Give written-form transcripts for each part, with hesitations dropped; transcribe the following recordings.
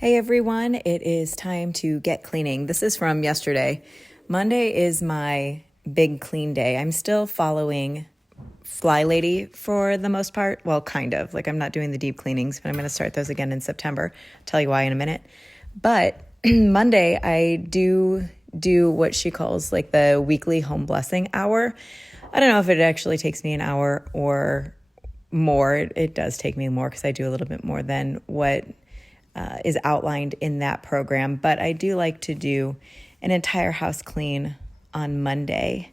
Hey everyone, it is time to get cleaning. This is from yesterday. Monday is my big clean day. I'm still following Fly Lady for the most part. Well, kind of. Like I'm not doing the deep cleanings, but I'm going to start those again in September. I'll tell you why in a minute. But Monday, I do what she calls like the weekly home blessing hour. I don't know if it actually takes me an hour or more. It does take me more because I do a little bit more than what is outlined in that program. But I do like to do an entire house clean on Monday.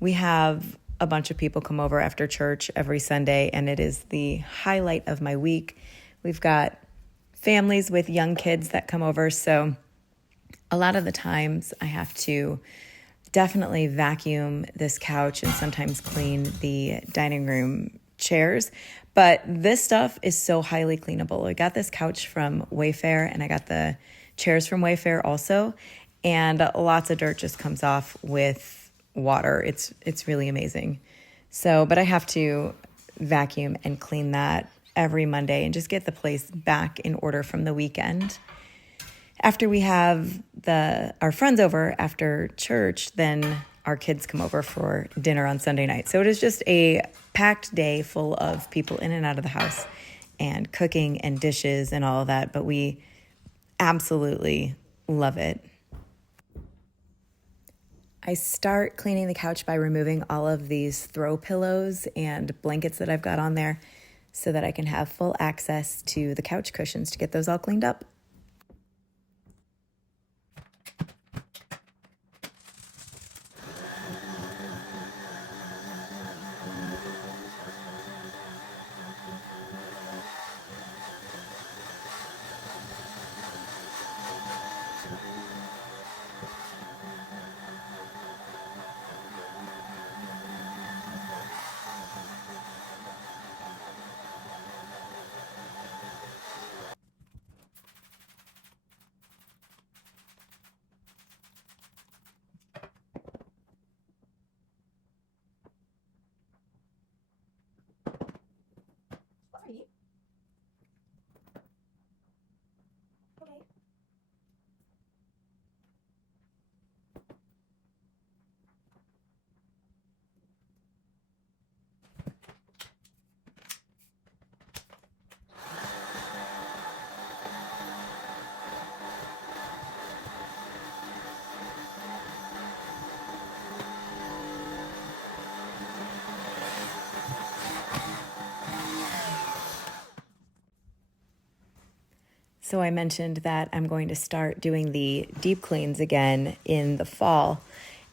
We have a bunch of people come over after church every Sunday, and it is the highlight of my week. We've got families with young kids that come over, so a lot of the times I have to definitely vacuum this couch and sometimes clean the dining room chairs. But this stuff is so highly cleanable. I got this couch from Wayfair and I got the chairs from Wayfair also. And lots of dirt just comes off with water. It's really amazing. So, but I have to vacuum and clean that every Monday and just get the place back in order from the weekend. After we have our friends over after church, then our kids come over for dinner on Sunday night. So it is just a packed day full of people in and out of the house and cooking and dishes and all of that. But we absolutely love it. I start cleaning the couch by removing all of these throw pillows and blankets that I've got on there so that I can have full access to the couch cushions to get those all cleaned up. So I mentioned that I'm going to start doing the deep cleans again in the fall.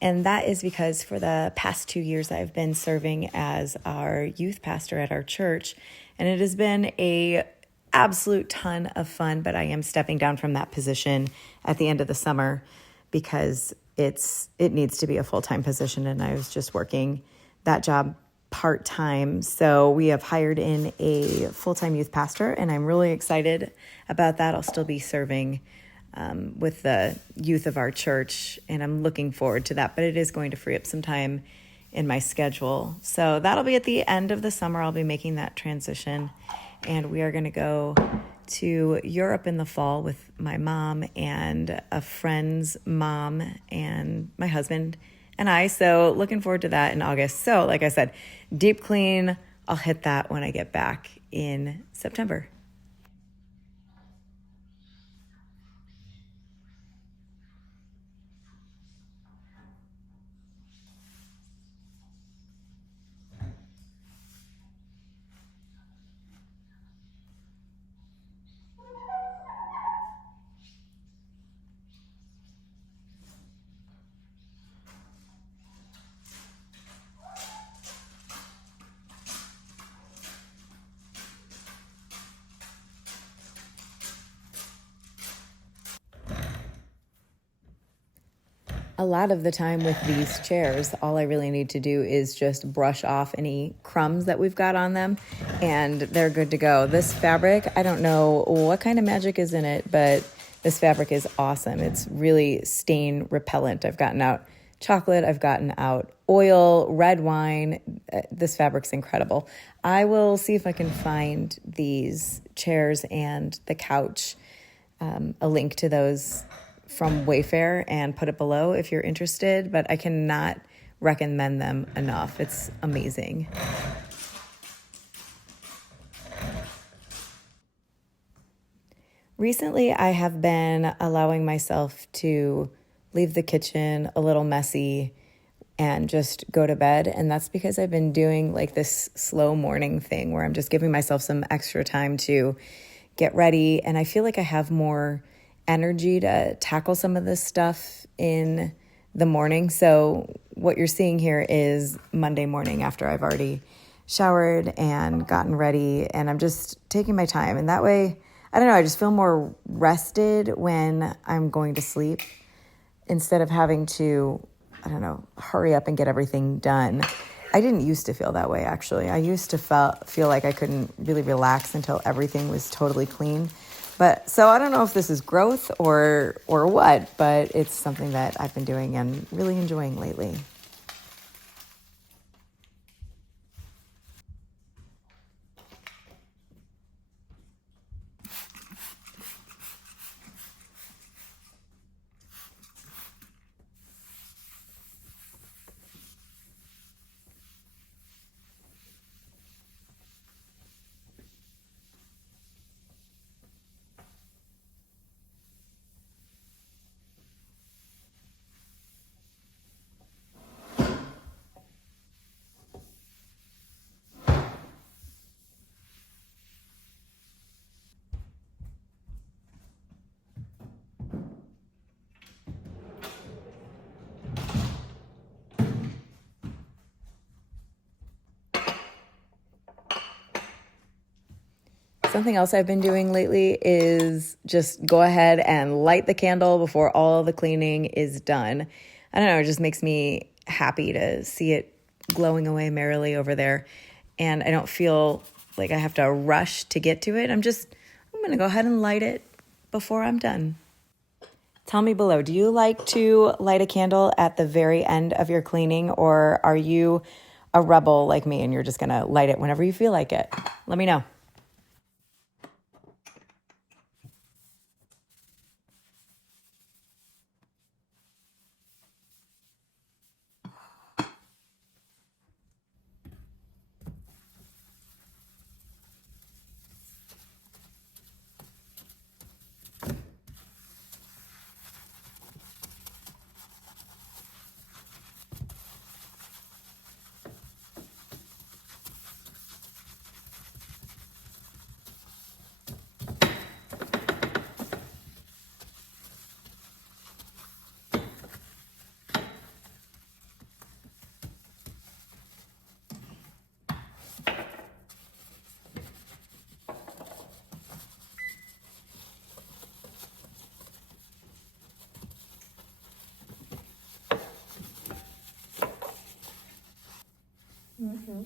And that is because for the past 2 years, I've been serving as our youth pastor at our church. And it has been a absolute ton of fun, but I am stepping down from that position at the end of the summer because it needs to be a full-time position. And I was just working that job part-time. So we have hired in a full-time youth pastor, and I'm really excited about that. I'll still be serving with the youth of our church, and I'm looking forward to that, but it is going to free up some time in my schedule. So that'll be at the end of the summer. I'll be making that transition, and we are going to go to Europe in the fall with my mom and a friend's mom and my husband and I. So looking forward to that in August. So like I said, deep clean, I'll hit that when I get back in September. A lot of the time with these chairs, all I really need to do is just brush off any crumbs that we've got on them, and they're good to go. This fabric, I don't know what kind of magic is in it, but this fabric is awesome. It's really stain repellent. I've gotten out chocolate, I've gotten out oil, red wine. This fabric's incredible. I will see if I can find these chairs and the couch a link to those from Wayfair and put it below if you're interested, but I cannot recommend them enough. It's amazing. Recently, I have been allowing myself to leave the kitchen a little messy and just go to bed. And that's because I've been doing like this slow morning thing where I'm just giving myself some extra time to get ready. And I feel like I have more energy to tackle some of this stuff in the morning. So what you're seeing here is Monday morning after I've already showered and gotten ready, and I'm just taking my time. And that way, I don't know, I just feel more rested when I'm going to sleep instead of having to, I don't know, hurry up and get everything done. I didn't used to feel that way, actually. I used to feel like I couldn't really relax until everything was totally clean. But so I don't know if this is growth or what, but it's something that I've been doing and really enjoying lately. Something else I've been doing lately is just go ahead and light the candle before all the cleaning is done. I don't know, it just makes me happy to see it glowing away merrily over there. And I don't feel like I have to rush to get to it. I'm going to go ahead and light it before I'm done. Tell me below, do you like to light a candle at the very end of your cleaning, or are you a rebel like me and you're just going to light it whenever you feel like it? Let me know. Mm-hmm.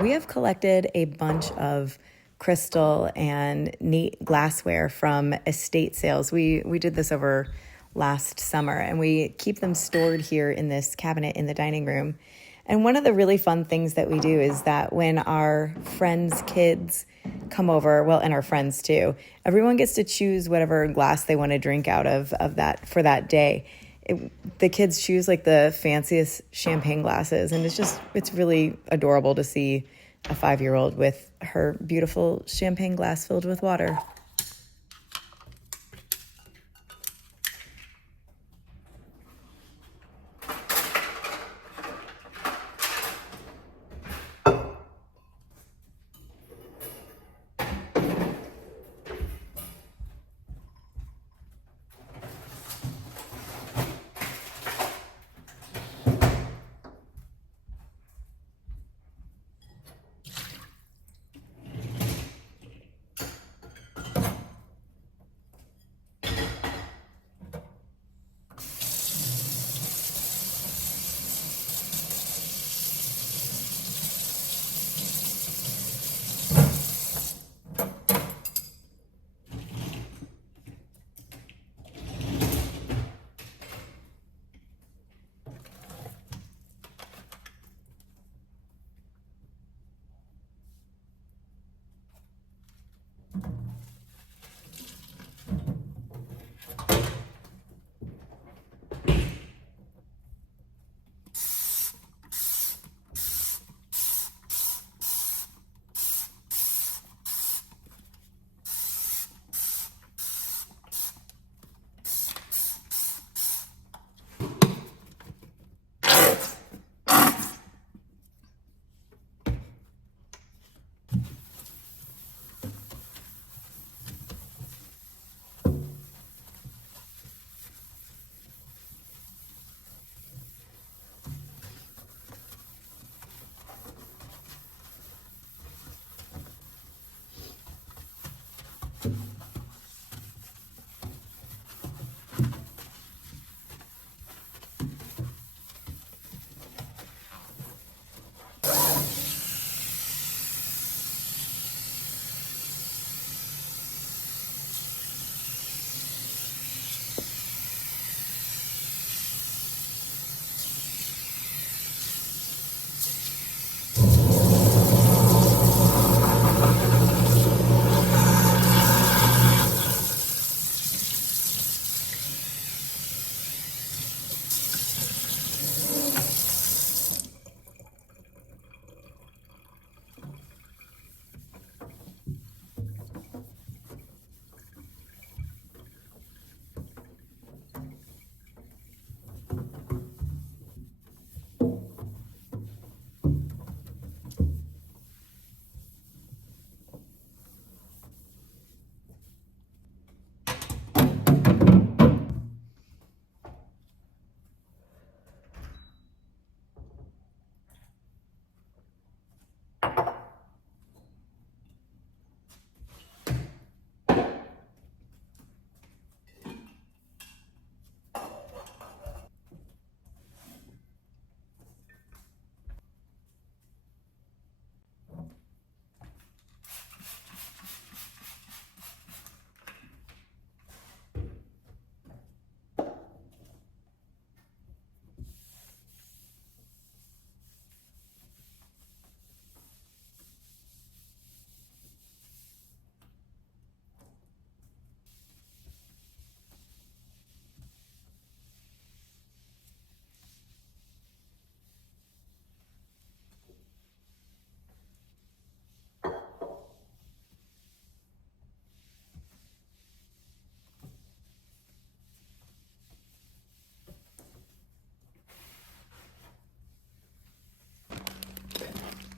We have collected a bunch of crystal and neat glassware from estate sales. We did this over last summer, and we keep them stored here in this cabinet in the dining room. And one of the really fun things that we do is that when our friends' kids come over, well, and our friends too, everyone gets to choose whatever glass they want to drink out of that for that day. The kids choose like the fanciest champagne glasses, and it's really adorable to see a 5-year-old with her beautiful champagne glass filled with water.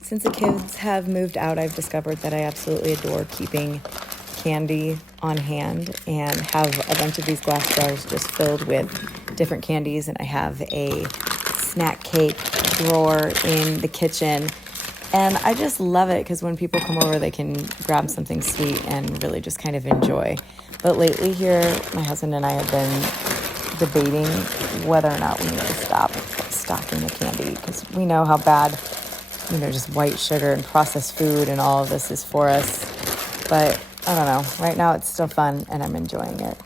Since the kids have moved out, I've discovered that I absolutely adore keeping candy on hand and have a bunch of these glass jars just filled with different candies. And I have a snack cake drawer in the kitchen. And I just love it because when people come over, they can grab something sweet and really just kind of enjoy. But lately here, my husband and I have been debating whether or not we need to stop stocking the candy because we know how bad just white sugar and processed food, and all of this is for us. But I don't know. Right now it's still fun and I'm enjoying it.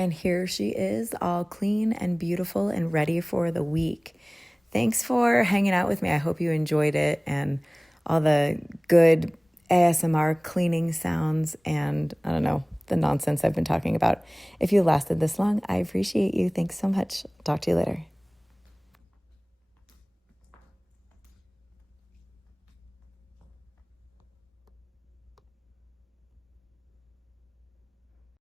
And here she is, all clean and beautiful and ready for the week. Thanks for hanging out with me. I hope you enjoyed it and all the good ASMR cleaning sounds and, I don't know, the nonsense I've been talking about. If you lasted this long, I appreciate you. Thanks so much. Talk to you later.